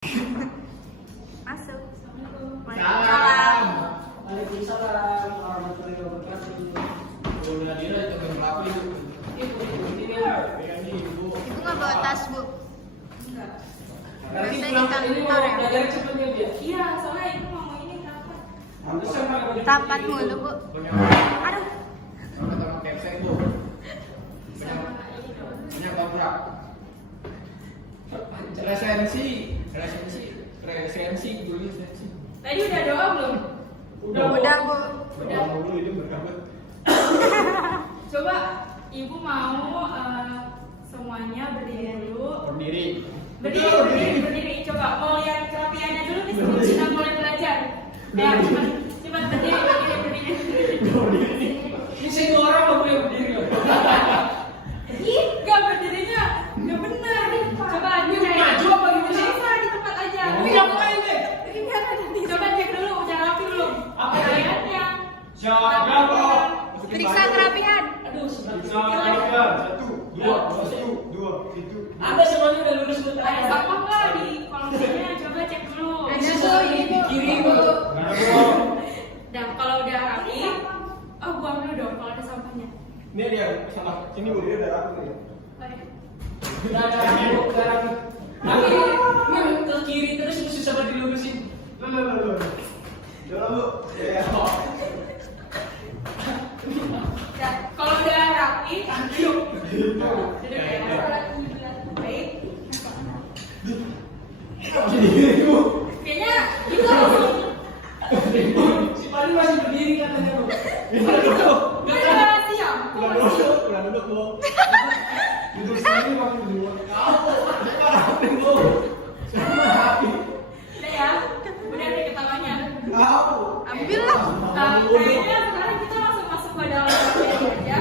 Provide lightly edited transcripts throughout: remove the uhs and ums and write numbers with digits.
Masuk. Salam. Waalaikumsalam warahmatullahi wabarakatuh. Udah dia itu berapa itu? Ibu. Ibu nggak bawa tas, Bu? Enggak. Berarti Ini di kantor ya? belajar cepetnya dia. Iya, soalnya ibu mau ini rapat. Pantesan kalau Rapat mulu, Bu. Aduh. Sama kepsek bu. Sama ini dong. Banyak apa? Resensi dulu resensi. Tadi udah doa belum? Udah, Bu. Udah. Dulu ini berkabar. Coba ibu mau semuanya berdiri dulu. Berdiri. Berdiri. Coba mau lihat kerapiannya dulu nih sebelum kita mulai belajar. Ya, coba berdiri. ini saya orang loh boleh berdiri loh. Ih, nggak berdirinya, nggak benar. Coba cek. Maju apa gimana sih? Bisa di tempat aja. Ini ngapain deh? Coba cek dulu, udah rapi belum? Apa Kerapiannya. Siapa? Periksa kerapihan. Aduh, Dua, itu. Anda semuanya udah lulus bentar. Ada sampah nggak di kolom ini? Coba cek dulu. Ada, Bu. Ini, Bu. Kiri bu. Dan kalau udah rapi, buang dulu dong kalau ada sampahnya. Ini dia salah. Sini bu dia udah rapi nih. Udah ada sekarang. Tapi ini ke kiri terus susah banget dilurusin. Jangan bu. Ya. Ya, kalau udah rapi, duduk. Duduk ya. Baik. Kayaknya itu langsung. Si Padi masih berdiri katanya bu. Udah siap. Kok masih? Udah duduk bu. Duduk sini bang dulu. Rapi bu. Sama rapi. Udah ya. Udah ada ketawanya. Tahu. Ambil lah. Kayaknya sekarang kita langsung masuk ke dalam materi aja.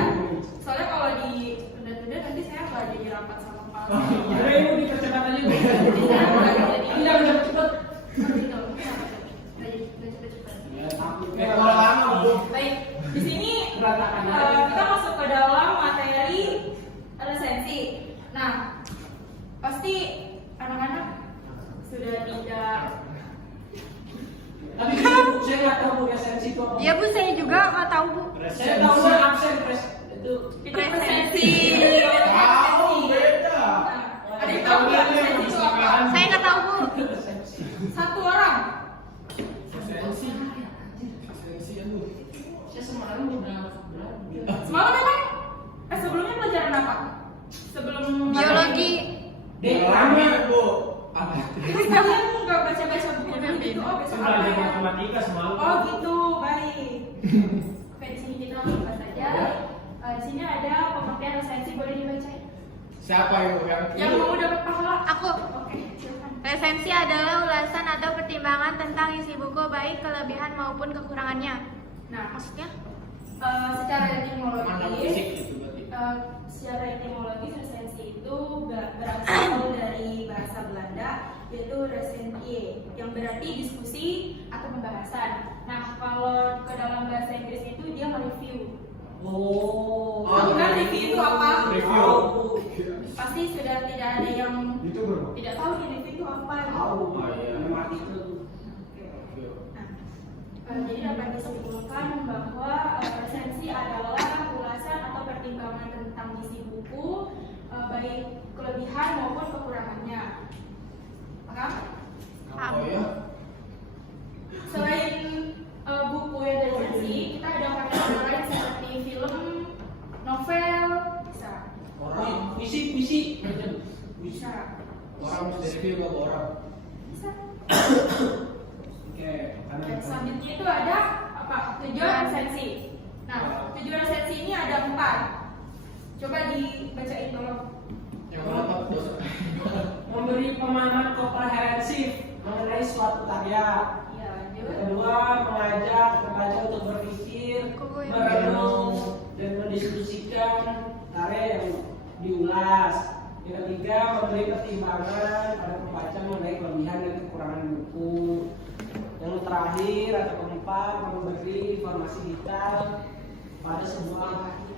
Soalnya kalau ditunda-tunda nanti saya nggak jadi rapat sama kepala. Ada yang mau dipercepat aja bu. Jadi saya nggak jadi. Tidak bisa cepet. Seperti itu. Nggak cepet-cepet. Kayak orang lama bu. Baik, di sini Berantakan kita masuk ke dalam materi resensi. Nah, pasti anak-anak sudah tidak. Tapi bu, saya nggak tahu bu resensi itu apa. Iya, Bu. Saya juga nggak tahu, Bu. Saya tahu saya absen pres itu. Itu resensi. Tahu beda. Nah, ada yang tahu nggak resensi itu apa? Saya nggak tahu, Bu. Resensi. Satu orang. Resensi ya bu. Saya semalam udah berapa? Semalam memang. Sebelumnya pelajaran apa? Sebelum Biologi. Rame bu. Apa? Kalian nggak baca-baca buku gitu? Oh, besok apa belajar ya? matematika semalam. Oh gitu, baik. Oke, di sini kita langsung bahas aja. Di sini ada pengertian resensi, boleh dibacain? Siapa ibu Yang mau dapat pahala? Aku. Oke, silakan. Resensi adalah ulasan atau pertimbangan tentang isi buku, baik kelebihan maupun kekurangannya. Nah, Maksudnya? secara Mana etimologis, fisik itu berarti? secara etimologis resensi itu berasal dari bahasa Belanda, yaitu resentie, yang berarti diskusi atau pembahasan. Nah, kalau ke dalam bahasa Inggris itu dia mereview. Oh. Tahu kan review itu apa? Review. Pasti sudah tidak ada yang Itu bro. tidak tahu nih review itu apa. Tahu. Oh, iya. Memang itu. Nah, jadi dapat disimpulkan bahwa resensi adalah ulasan atau pertimbangan tentang isi buku, baik kelebihan maupun kekurangannya. Paham? Oh ya. Selain buku yang dari resensi, kita ada variasi lain seperti film, novel, bisa. Orang visi. Bisa. Orang mesti review ke orang. Bisa. Oke. Dan selanjutnya itu ada apa? Tujuan resensi. Nah, tujuan resensi ini ada 4. Coba dibacain tolong. Yang berapa dosa? Memberi pemahaman komprehensif mengenai suatu karya. Iya, lanjut. Kedua, mengajak pembaca untuk berpikir, merenung, dan mendiskusikan karya yang diulas. Yang ketiga, memberi pertimbangan pada pembaca mengenai kelebihan dan kekurangan buku. Yang terakhir atau keempat, memberi informasi detail pada sebuah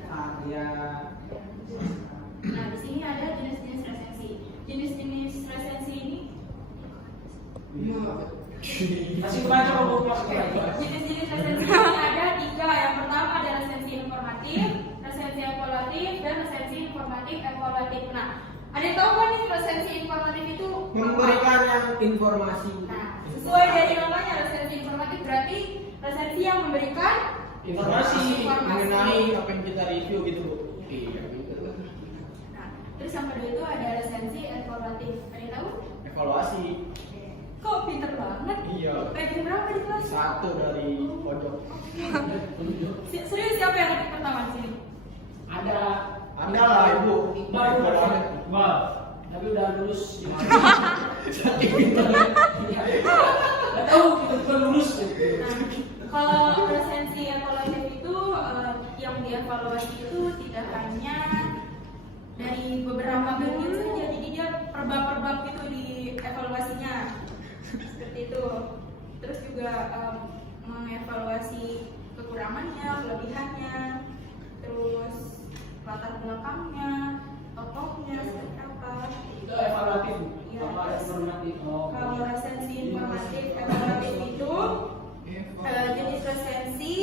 karya. Nah, di sini ada jenis-jenis resensi. Jenis-jenis resensi ini Masih baca apa belum masuk baca? Jenis-jenis resensi ini ada 3. Yang pertama ada resensi informatif, resensi evaluatif, dan resensi informatif evaluatif. Nah, ada yang tahu kan nih resensi informatif itu Memberikan yang informasi. Nah, sesuai dari namanya resensi informatif berarti resensi yang memberikan Informasi mengenai apa yang kita review gitu Bu. Iya gitu. Nah, terus yang kedua itu ada resensi evaluatif. Ada yang tahu? Evaluasi. Kok pinter banget? Iya. Ranking berapa di kelas? 1 dari pojok. Serius siapa yang ranking pertama di sini? Ada Ada lah Ibu. baru banget. Bal, tapi udah lulus. Saking pintarnya. Gak tahu kita lulus. Kalau resensi evaluatif itu yang dievaluasi itu tidak hanya dari beberapa bagian saja, jadi dia perbab-perbab gitu di evaluasinya seperti itu. Terus juga mengevaluasi kekurangannya, kelebihannya, terus latar belakangnya, tokohnya seperti apa. Itu evaluatif. Iya. Apa informatif? Oh. Kalau resensi informatif evaluatif itu jenis resensi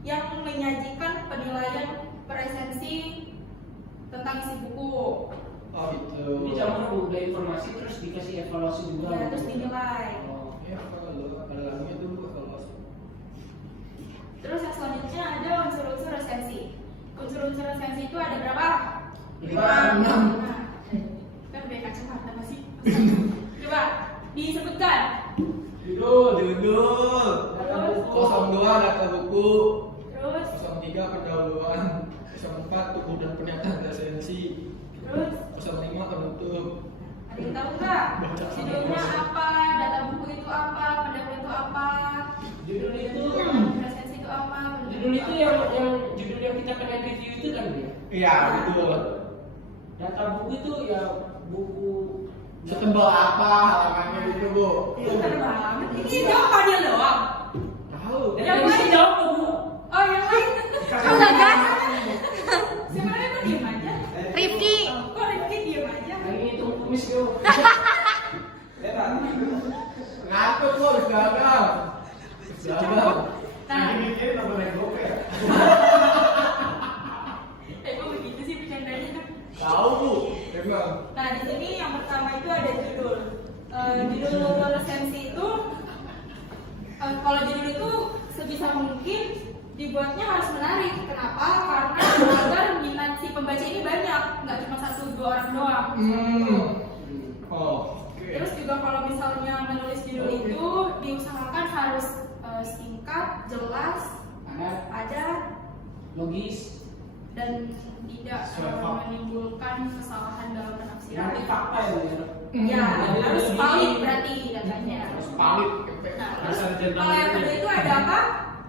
yang menyajikan penilaian presensi tentang isi buku. Oh gitu. Ini zaman udah informasi terus dikasih evaluasi juga. Ya, terus dinilai. Oh. Ya kalau ada lagunya dulu evaluasi. Terus yang selanjutnya ada unsur-unsur resensi. Unsur-unsur resensi itu ada berapa? 5, 6. Nah, kan banyak kacamata masih. Coba disebutkan. Judul. Data buku. 02 data buku. Terus, 03 pendahuluan. 04 tubuh dan pernyataan resensi. terus 05 penutup. ada yang tahu nggak? Judulnya apa? Data buku itu apa? Pendahuluan itu apa? Judul itu Resensi itu apa? judul itu yang judul yang kita pengen review itu kan ya. Iya betul. Data buku itu ya buku Setebal apa halamannya gitu Bu? Pintar banget. Ini jawab dia doang. Tahu. Yang yang lain? lain jawab Bu. Oh, yang lain. Enggak, guys. Sebenarnya kok diem aja? Rifki. Kok Rifki diem aja? Yang ini tuh kumis yo. Ngantuk Bu, habis gagal. Gagal. Nah, Ini nggak boleh gope ya? kok begitu sih bercandanya tuh? Tahu Bu. Emang. Nah, di sini yang pertama itu ada judul. Judul resensi itu, kalau judul itu sebisa mungkin dibuatnya harus menarik. Kenapa? Karena agar minat si pembaca ini banyak, nggak cuma 1-2 orang doang. Oh. Terus juga kalau misalnya menulis judul itu diusahakan harus singkat, jelas, padat, Logis. dan tidak menimbulkan kesalahan dalam penafsiran. Nanti fakta ya. Ya, harus valid berarti datanya. Harus valid. Nah, Dasar terus kalau yang kedua itu ada apa?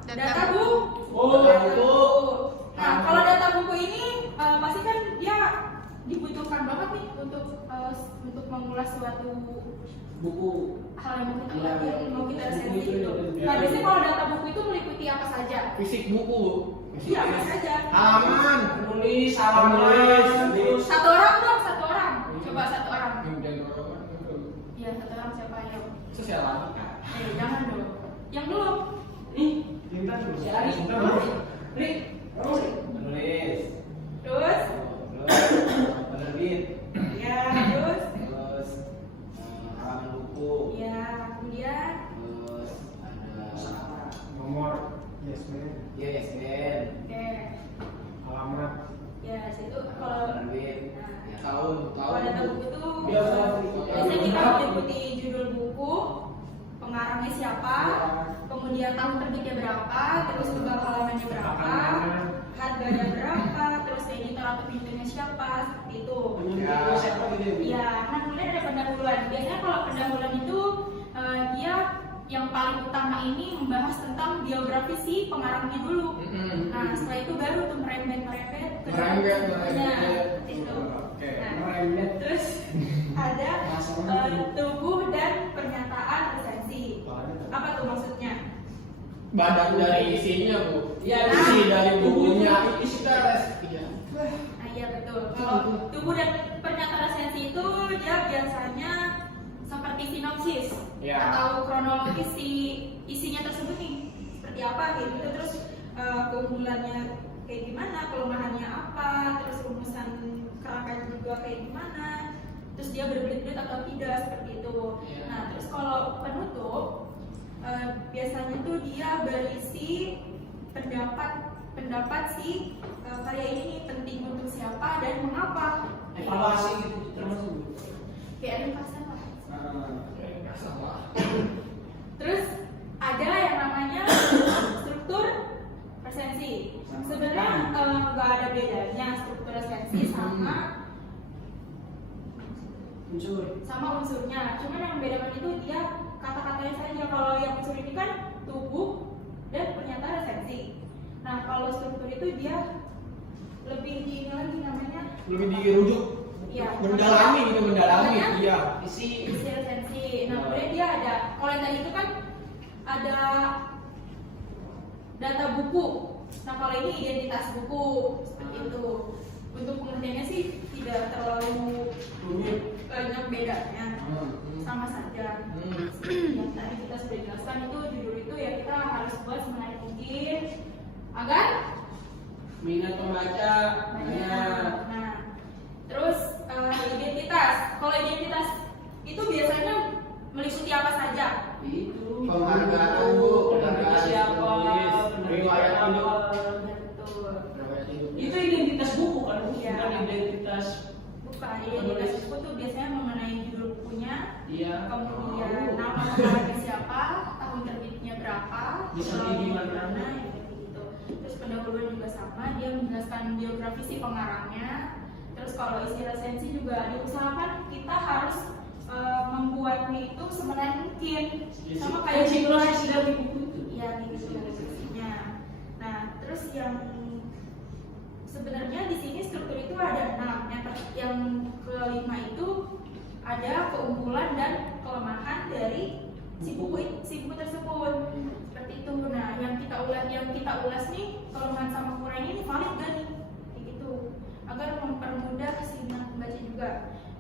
Data buku. Oh, Data buku. Nah, kalau data buku ini pasti kan dia dibutuhkan banget nih untuk mengulas suatu buku. hal yang Iya, mau kita buku resensi itu, itu. iya. Nah, biasanya kalau data buku itu meliputi apa saja? Fisik buku. Iya, apa saja? Halaman. Penulis, halaman, terus Satu orang dong, satu orang. Coba satu orang. Iya, satu orang siapa ayo? Itu siapa? Jangan dong. Yang belum. nih, si Ari. Ri, kamu sih? Penulis. Terus, Penerbit. ya, terus, Terus halaman buku. ya, kemudian, Terus ada Nomor, yes man. ya SN. oke, Alamat. ya situ kalau Penerbit. nah, Ya tahun. kalau data buku itu Biasa. biasanya kita meliputi judul buku, pengarangnya siapa, kemudian tahun terbitnya berapa, terus juga halamannya berapa, harganya berapa, terus editor atau penulisnya siapa, seperti itu. Penulisnya siapa gitu ya? Ya, nah kemudian ada pendahuluan. Biasanya kalau pendahuluan itu dia yang paling utama ini membahas tentang biografi si pengarangnya dulu. Nah, setelah itu baru tuh merembet ke dalam bukunya. Itu. Oke. Nah, Merembet. terus ada tubuh dan pernyataan resensi. Apa tuh maksudnya? Badan dari isinya Bu. Iya, Isi dari bukunya. Isi teres. Iya. Nah, iya betul. Kalau tubuh dan pernyataan resensi itu dia biasanya seperti sinopsis. Ya. atau kronologis si isinya tersebut nih seperti apa gitu. Terus keunggulannya kayak gimana, kelemahannya apa, terus rumusan kerangkanya juga kayak gimana, terus dia berbelit-belit atau tidak seperti itu. Ya. Nah terus kalau penutup biasanya tuh dia berisi pendapat si karya ini nih penting untuk siapa dan mengapa. Evaluasi gitu termasuk. Kayak ada pasal lah. Nggak salah. Terus ada yang namanya struktur resensi. Sebenarnya nggak ada bedanya struktur resensi sama unsurnya. Cuman yang membedakan itu dia kata-katanya saja. Kalau yang unsur ini kan tubuh dan pernyataan resensi. Nah kalau struktur itu dia lebih di lagi namanya. Lebih dirujuk. Iya. Mendalami gitu, mendalami. Namanya Iya. isi resensi. Nah kemudian dia ada. Kalau yang tadi itu kan ada data buku. Nah kalau ini identitas buku seperti itu. Untuk pengertiannya sih tidak terlalu banyak bedanya, sama saja. Yang tadi kita sudah jelaskan itu judul itu ya kita harus buat semenarik mungkin agar Minat pembaca banyak. Nah, terus identitas. Kalau identitas itu biasanya meliputi apa saja? Itu Penghargaan, Bu. penghargaan siapa, Riwayat hidup. Betul. Itu identitas buku kan, Iya. bukan identitas. Bukan, identitas buku tuh biasanya mengenai judul bukunya, Iya. kemudian nama pengarangnya siapa, tahun terbitnya berapa, Bisa pulau di mana. ya, kayak gitu. Terus pendahuluan juga sama, dia menjelaskan biografi si pengarangnya. Terus kalau isi resensi juga diusahakan kita harus membuatnya itu sebenarnya mungkin sama kayak simulasi dari buku itu. Iya, gitu resensinya. Nah, terus yang sebenarnya di sini struktur itu ada 6. Yang kelima itu ada keunggulan dan kelemahan dari si buku tersebut. Seperti itu. Nah, yang kita ulas nih kelemahan sama kekurangannya ini valid gak nih? Kayak gitu. Agar mempermudah si pembaca juga.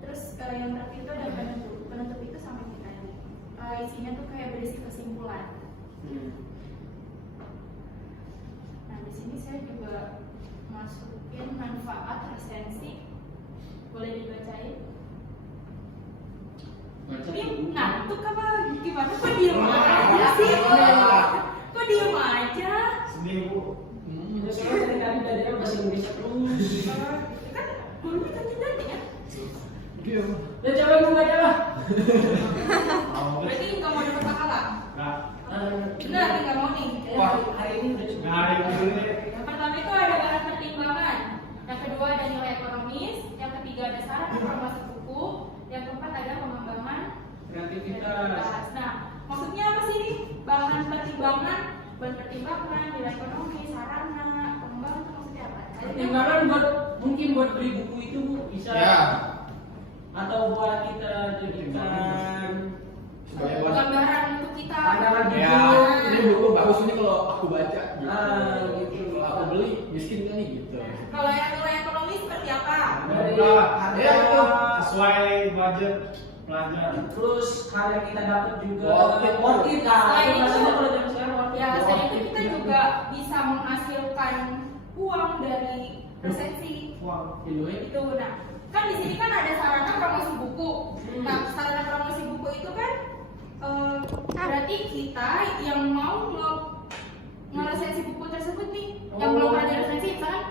Terus yang terakhir itu ada penutup. Penutup itu sama kita nih. Isinya tuh kayak berisi kesimpulan. Nah, di sini saya juga masukin manfaat resensi. Boleh dibacain? Ini ngantuk apa gimana? Kok diem aja sih? Kok diem aja? Sedih, Bu. Soalnya dari tadi belajar bahasa Indonesia terus. Kan dulu kita tadi ya. Dia. Ya coba gue baca lah. Berarti nggak mau dapat pahala? Benar. Nggak mau nih. Wah, hari ini udah cukup. Nah, ini dulu. Yang pertama itu ada bahan pertimbangan. Yang kedua ada nilai ekonomis. Yang ketiga ada syarat informasi buku. Yang keempat ada pengembangan Kreativitas. Nah, maksudnya apa sih ini? Bahan pertimbangan, nilai ekonomi, sarana, pengembangan itu maksudnya apa? Pertimbangan mungkin buat beli buku itu Bu, bisa. Ya. Atau buat kita jadikan Sebagai buat. Gambaran untuk kita. Pandangan Ya, ini buku bagus ini kalau aku baca. Gitu. Kalau aku beli miskin kan nih gitu. Kalau yang nilai ekonomi seperti apa? Dari Ya itu harga, sesuai budget pelajar. terus hal yang kita dapat juga Worth it. Nah, Selain itu maksudnya itu- kalau zaman sekarang worth it. Ya, selain itu kita juga bisa menghasilkan uang dari resensi. Wow, anyway. Itu nah, kan di sini kan ada sarana promosi buku. Nah, sarana promosi buku itu kan berarti kita yang mau ngeresensi buku tersebut nih, yang belum pernah diresensi, misalkan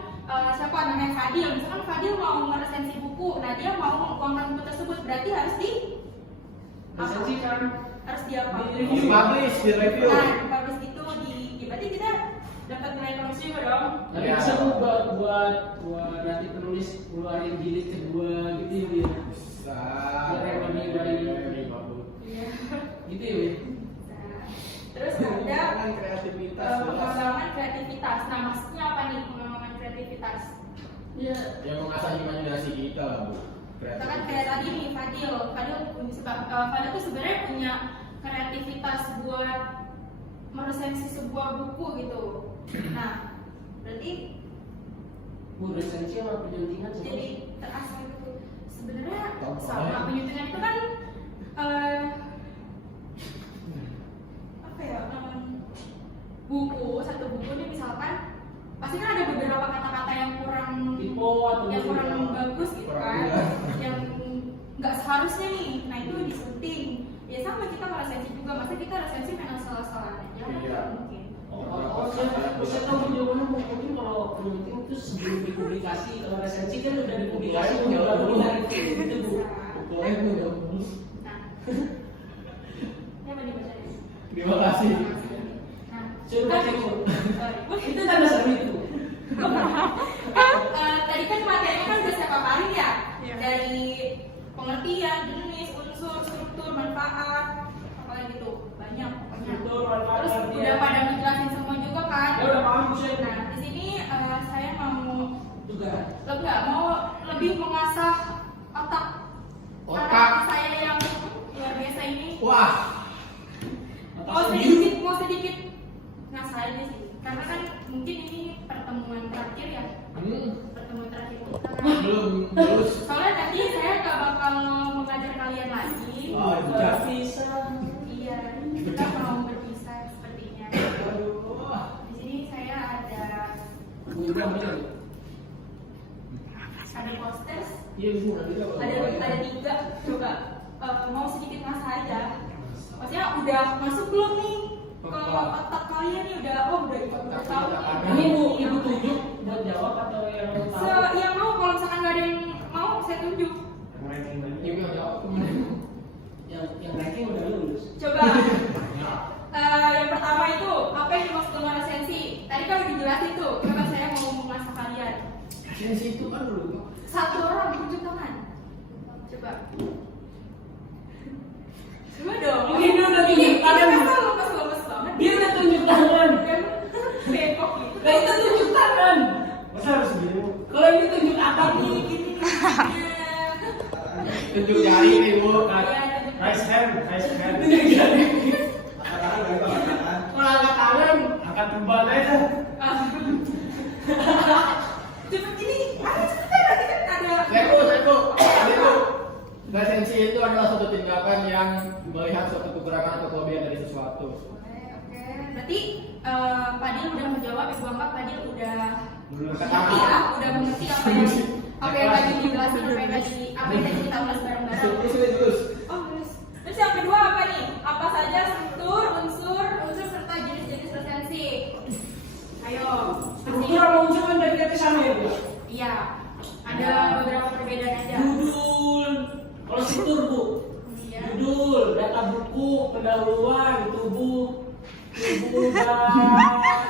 siapa namanya Fadil, misalkan Fadil mau ngeresensi buku, nah dia mau mengembangkan buku tersebut, berarti harus Resensikan. harus di apa? Di Di publish, di review. Nah, publish itu berarti kita dapat nilai ekonomi juga dong. Nanti Ya. bisa Bu buat nanti penulis keluarin jilid kedua gitu ya Bu, ya. Bisa. Biar lebih baik. Lebih bagus. Iya. Gitu ya Bu. Nah, terus ada Pengembangan kreativitas. jelas. pengembangan kreativitas. Nah, maksudnya apa nih pengembangan kreativitas? Iya. Yang mengasah imajinasi kita lah, Bu. Misalkan kayak tadi nih Fadil itu sebenarnya punya kreativitas buat meresensi sebuah buku gitu. Nah, berarti Bu, resensi sama penyuntingan sama jadi sih? terasa gitu. Sebenarnya Tahu, sama ya. penyuntingan itu kan buku ini misalkan pasti kan ada beberapa kata-kata yang kurang bagus gitu kan, yang nggak seharusnya nih. Nah itu disebutin. Ya sama kita meresensi juga, masa kita resensi main salah-salah aja, nggak mungkin. Saya tahu jawabannya mungkin kalau penting itu sebelum dipublikasi, kalau resensi kan udah dipublikasi udah itu Bu. Pokoknya gue udah mulus. Nah, ini apa dibaca? Terima kasih. Nah, Suruh baca Bu. sorry. Itu tanda seru itu. Tadi kan materinya kan udah saya paparin ya, dari pengertian, jenis, unsur, struktur, manfaat, apa gitu, banyak pokoknya. Struktur, manfaat, Terus pengertian. udah pada ngejelasin semua juga kan? Ya udah paham Bu saya. Nah di sini saya mau Juga. mau lebih mengasah otak Otak. anak saya yang luar biasa ini. Wah. Mau sedikit ngasah aja sih, karena kan mungkin ini pertemuan terakhir ya. Pertemuan terakhir kita. Belum mulus. Soalnya nanti saya gak bakal mengajar kalian lagi. Oh, Nggak bisa. Iya, kita mau berpisah sepertinya. Di sini saya ada poster, Iya Bu, nanti kalau ada 3. Coba mau sedikit ngasah aja. Maksudnya udah masuk belum nih ke otak kalian nih, udah udah tahu. ini Bu, Ibu tunjuk buat jawab atau yang tahu? Yang mau, kalau misalkan nggak ada yang mau saya tunjuk. Ibu yang jawab kemana? Yang ranking udah lulus. Coba. Yang pertama itu apa yang dimaksud dengan resensi? Tadi kan udah dijelasin tuh. Coba saya mau mengasah kalian. Resensi itu kan dulu. Satu orang tunjuk tangan. Coba. Coba dong. Ini dia udah tunjuk tangan. Ini lemes banget. Dia udah tunjuk tangan. Bengkok gitu. Nah itu tunjuk tangan. Masa harus begini? Kalau ini tunjuk apa nih? Tunjuk jari nih Bu. Raise hand. Tunjuk jari. Kalau angkat tangan, angkat tumbal aja. Coba ini. Cepetan nanti kan ada. Seko. Tadi tuh resensi itu adalah suatu tindakan yang melihat suatu kekurangan atau kelebihan dari sesuatu. Oke. Berarti Pak Dil udah menjawab, Ibu Angga, Pak Dil udah mengerti ya, udah mengerti apa yang tadi dijelasin, apa yang tadi kita ulas bareng-bareng. Terus. Oh, terus yang kedua apa nih? Apa saja struktur, unsur serta jenis-jenis resensi? Ayo. Struktur sama unsur kan dari kata sama ya Bu? Iya. Ada beberapa perbedaan aja. Judul. Kalau struktur Bu, Iya. judul, data buku, pendahuluan, tubuh dan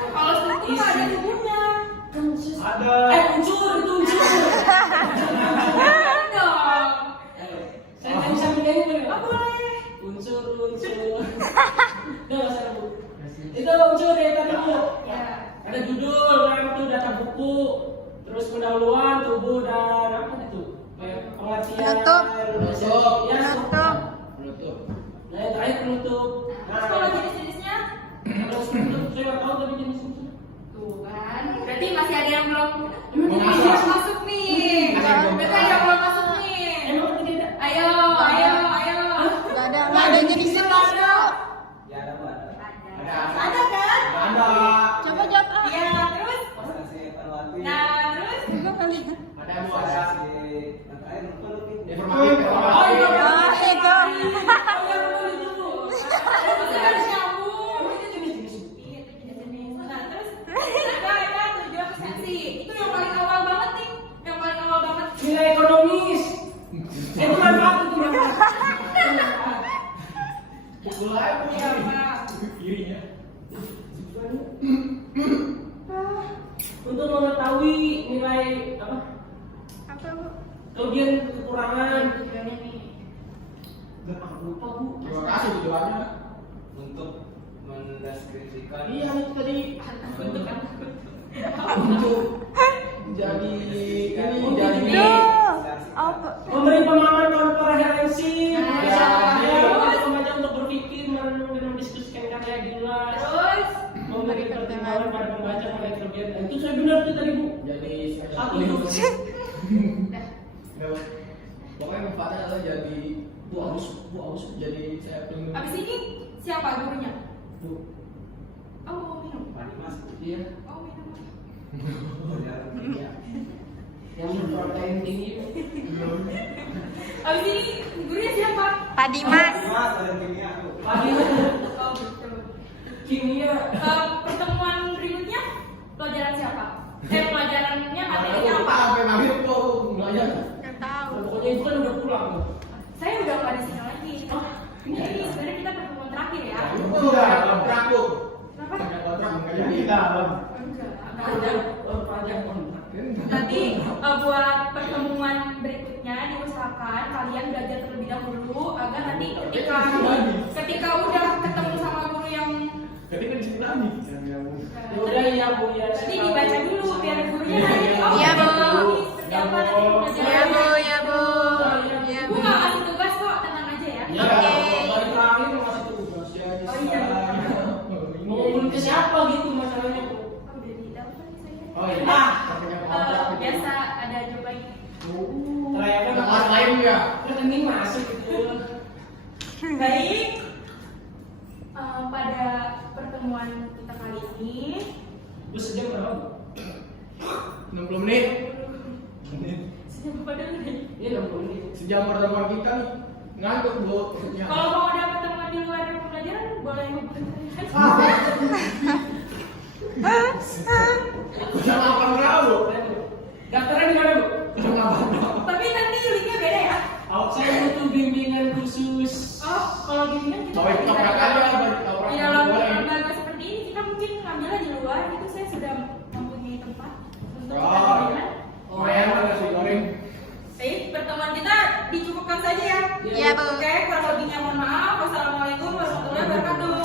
Kalau struktur nggak ada tubuhnya. Ada. unsur itu unsur. Ada dong. Saya nggak bisa bedain Bu. Oh, boleh. Unsur. Nggak masalah Bu. Itu unsur ya tadi Bu. Ya. Ada judul, kan itu data buku, terus pendahuluan, tubuh dan apa itu? Pengertian. Penutup. Ya, Penutup. Nah, yang terakhir penutup. Terus kalau jenis-jenisnya? Kalau penutup saya nggak tahu tadi jenisnya. Tuh kan. Berarti masih ada yang belum Masuk. masuk nih. Berarti ada yang belum masuk nih. Emang tidak ada? Ayo. Nggak ada jenisnya Mas. Ya ada Bu. Ada kan? Ada. Coba jawab ah. Iya, terus? Nah, terus? Ada Bu ada. Informatif. Oh, iya. Ah, itu. Masih harus nyambung. Itu jenis-jenis Bu. Iya, itu jenis-jenis. Nah, terus? Ada tujuan resensi. Itu yang paling awal banget nih. Yang paling awal banget. Nilai ekonomis. Itu manfaat itu manfaat. Pukul aja Bu. Iya, Pak. Kirinya. Untuk mengetahui nilai apa? Apa Bu? Kelebihan kekurangan. Tujuannya nih. Gak paham lupa Bu. Terima kasih tujuannya. Untuk mendeskripsikan Iya itu tadi. Bentuk kan? Untuk jadi ini jadi Duh. Apa? Memberi pemahaman tanpa referensi. Nah, Ya, membaca untuk berpikir, merenung dan mendiskusikan karya jelas. Terus? Memberi pertimbangan pada pembaca mengenai kelebihan. Nah, itu saya benar tuh tadi Bu. jadi Satu. pokoknya manfaatnya adalah jadi Bu aus. jadi saya Abis ini siapa gurunya? Bu. Oh, minum. Iya. Oh minum. Iya. Yang berprotein tinggi. Abis ini gurunya siapa? Pak Dimas. Padi Oh gitu. kimia. Pertemuan berikutnya pelajaran siapa? Pelajarannya materinya Apa apa? sampai maghrib kok belajar? Nggak tahu. Pokoknya itu kan udah pulang tuh. Saya udah nggak di sini lagi. Jadi sebenarnya kita pertemuan terakhir ya. Itu udah kontrak tuh. Kenapa? Ada kontrak enggak jadi dalam. Enggak. Panjang kontrak. Nanti buat pertemuan berikutnya diusahakan kalian belajar terlebih dahulu agar nanti ketika udah ketemu sama guru yang Ketika di sini lagi. Ya udah ya Bu ya. nanti dibaca dulu biar gurunya nanti Iya, Bu. seperti apa nanti Iya Bu, iya Bu. Iya Bu Bu. nggak kasih tugas kok, tenang aja ya. Ya, dari terakhir mau kasih tugas ya. Oh iya. Mau ngomongin ke siapa gitu masalahnya Bu? Oh, udah ditelepon nih saya. Oh iya. Ah. Katanya kontrak. Biasa ada coba Ternyata Kelas lain ya. rekening masuk gitu. baik. Pada pertemuan kita kali ini Bu sejam berapa? 60 menit. sudah padahal nih. Iya 60 menit. Sejam pertemuan kita nih. Ngantuk Bu. maksudnya. Kalau mau ada pertemuan di luar pembelajaran boleh hubungi saya. Jam 8 berapa Bu? Daftarnya di mana Bu? Jam 8. Tapi nanti linknya beda ya. Saya butuh bimbingan khusus. Oh, kalau gini kita Mau ikut toprak aja, balik toprak. di dalam boleh. lembaga seperti ini kita mungkin ngambilnya di luar. Itu saya sudah mempunyai tempat untuk kita Oh. bimbingan. Lumayan lah nasi goreng. Baik, pertemuan kita dicukupkan saja ya. Iya Bu. Oke, kurang lebihnya mohon maaf. Wassalamualaikum warahmatullahi wabarakatuh.